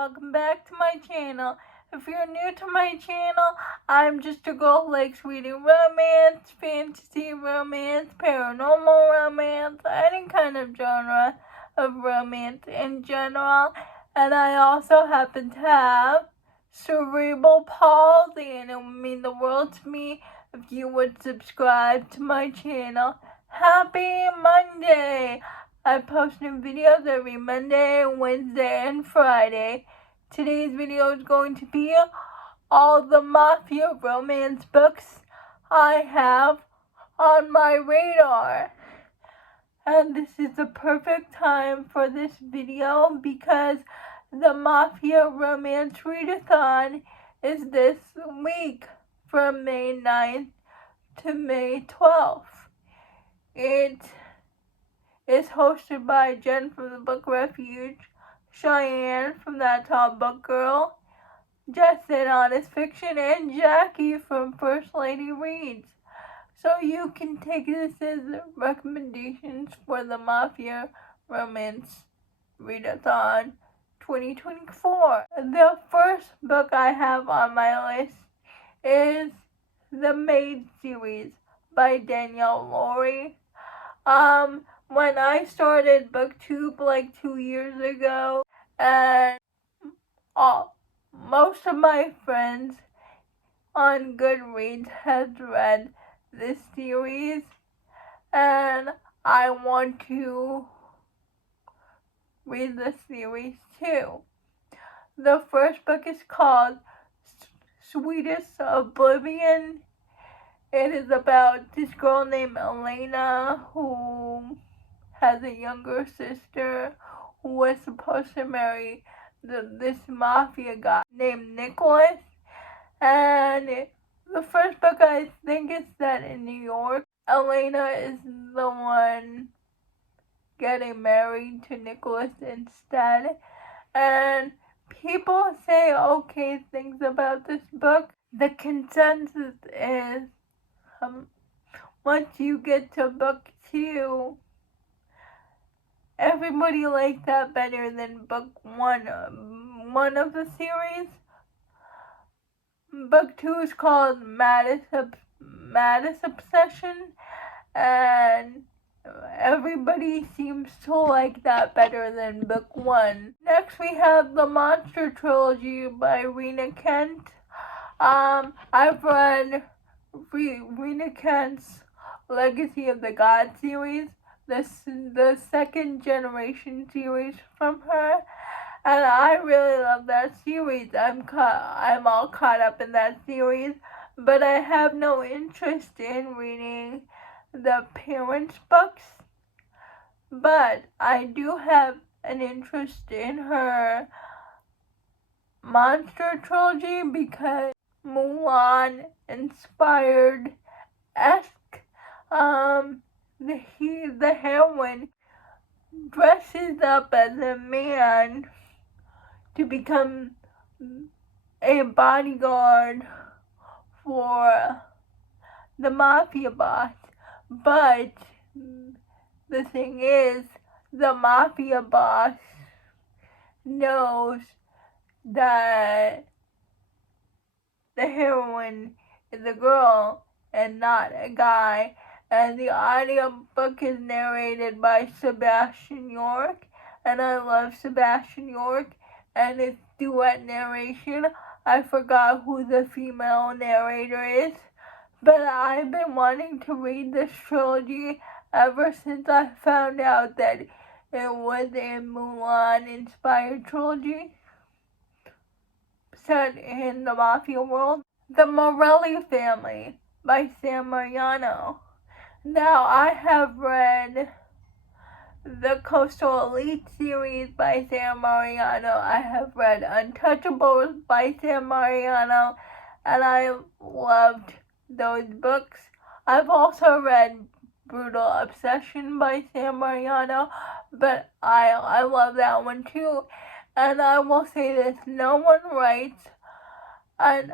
welcome back to my channel. If you're new to my channel, I'm just a girl who likes reading romance, fantasy romance, paranormal romance, any kind of genre of romance in general. And I also happen to have cerebral palsy, and it would mean the world to me if you would subscribe to my channel. Happy Monday! I post new videos every Monday, Wednesday, and Friday. Today's video is going to be all the Mafia romance books I have on my radar. And this is the perfect time for this video because the Mafia Romance Readathon is this week from May 9th to May 12th. It is hosted by Jen from the Book Refuge, Cheyenne from That Tall Book Girl, Justin Honest Fiction, and Jackie from First Lady Reads. So you can take this as recommendations for the Mafia Romance Readathon 2024. The first book I have on my list is The Maid series by Danielle Lori. When I started Booktube like 2 years ago, and most of my friends on Goodreads has read this series, and I want to read the series too. The first book is called Sweetest Oblivion. It is about this girl named Elena who has a younger sister who was supposed to marry this mafia guy named Nicholas. And the first book, I think, is set in New York. Elena is the one getting married to Nicholas instead. And people say okay things about this book. The consensus is once you get to book 2, everybody likes that better than book 1 of the series. Book 2 is called Maddest Obsession, and everybody seems to like that better than book 1. Next we have the Monster Trilogy by Rina Kent. I've read Rina Kent's Legacy of the God series, the second generation series from her, and I really love that series. I'm all caught up in that series, but I have no interest in reading the parents' books. But I do have an interest in her Monster Trilogy because Mulan inspired the heroine dresses up as a man to become a bodyguard for the mafia boss. But the thing is, the mafia boss knows that the heroine is a girl and not a guy, and the audiobook is narrated by Sebastian York, and I love Sebastian York, and it's duet narration. I forgot who the female narrator is, but I've been wanting to read this trilogy ever since I found out that it was a Mulan-inspired trilogy set in the Mafia world. The Morelli Family by Sam Mariano. Now, I have read the Coastal Elite series by Sam Mariano. I have read Untouchables by Sam Mariano, and I loved those books. I've also read Brutal Obsession by Sam Mariano, but I love that one too. And I will say this, no one writes an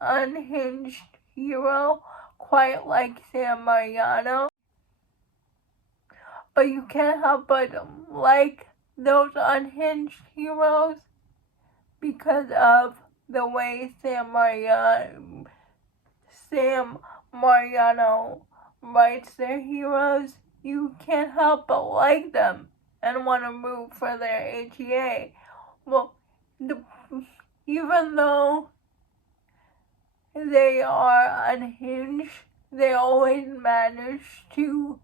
unhinged hero quite like Sam Mariano. But you can't help but like those unhinged heroes because of the way Sam Mariano writes their heroes. You can't help but like them and want to root for their HEA. Well, even though they are unhinged, they always manage to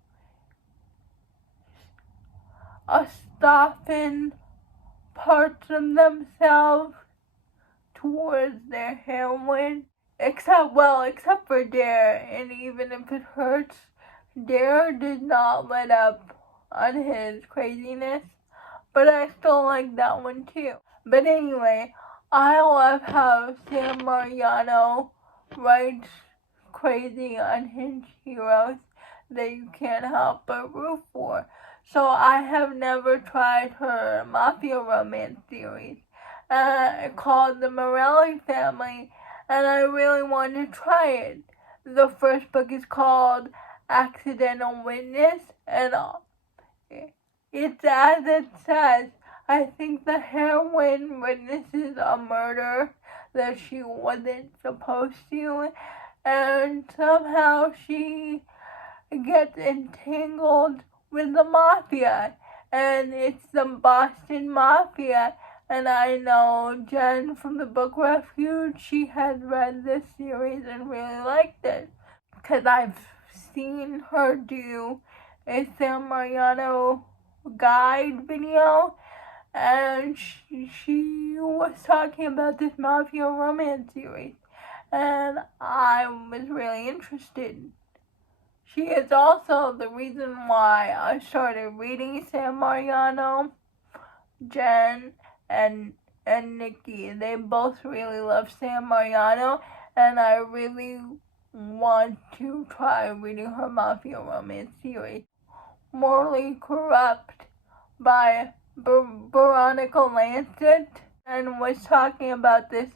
soften parts of themselves towards their heroine. Except for Dare, and even if it hurts, Dare did not let up on his craziness, but I still like that one too. But anyway, I love how Sam Mariano writes crazy, unhinged heroes that you can't help but root for. So I have never tried her Mafia romance series called The Morelli Family, and I really want to try it. The first book is called Accidental Witness, and it's as it says. I think the heroine witnesses a murder that she wasn't supposed to, and somehow she gets entangled with the Mafia, and it's the Boston Mafia. And I know Jen from the Book Refuge, she has read this series and really liked it, because I've seen her do a Sam Mariano guide video, and she was talking about this Mafia romance series, and I was really interested. She is also the reason why I started reading Sam Mariano. Jen and Nikki, they both really love Sam Mariano, and I really want to try reading her Mafia romance series. Morally Corrupt by Veronica Lancet, and was talking about this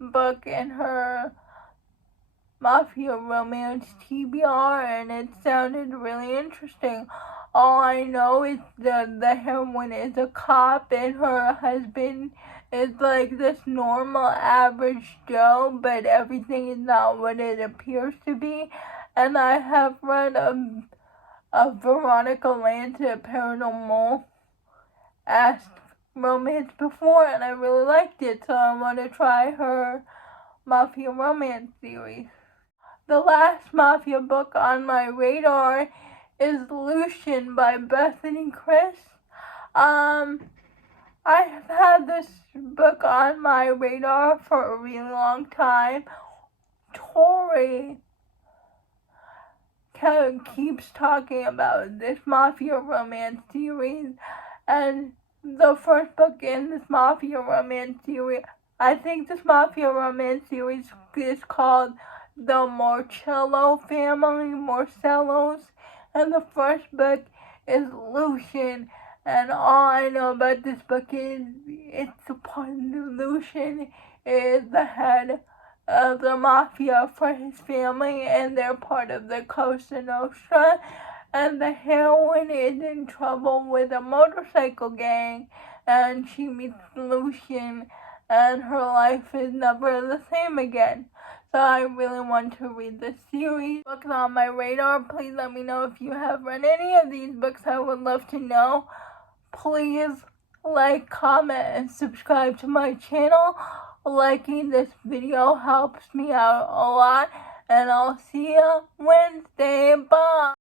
book in her Mafia romance TBR, and it sounded really interesting. All I know is the heroine is a cop, and her husband is like this normal average Joe, but everything is not what it appears to be. And I have read a Veronica Lancet paranormal romance before, and I really liked it, so I want to try her Mafia romance series. The last Mafia book on my radar is Lucian by Bethany Kris. I have had this book on my radar for a really long time. Tori keeps talking about this Mafia romance series, and the first book in this Mafia romance series, I think this Mafia romance series is called The Morcello Family, Morcellos, and the first book is Lucian, and all I know about this book is Lucian is the head of the Mafia for his family, and they're part of the Cosa Nostra, and the heroine is in trouble with a motorcycle gang, and she meets Lucian, and her life is never the same again. So I really want to read this series. Books on my radar. Please let me know if you have read any of these books. I would love to know. Please like, comment, and subscribe to my channel. Liking this video helps me out a lot. And I'll see you Wednesday. Bye.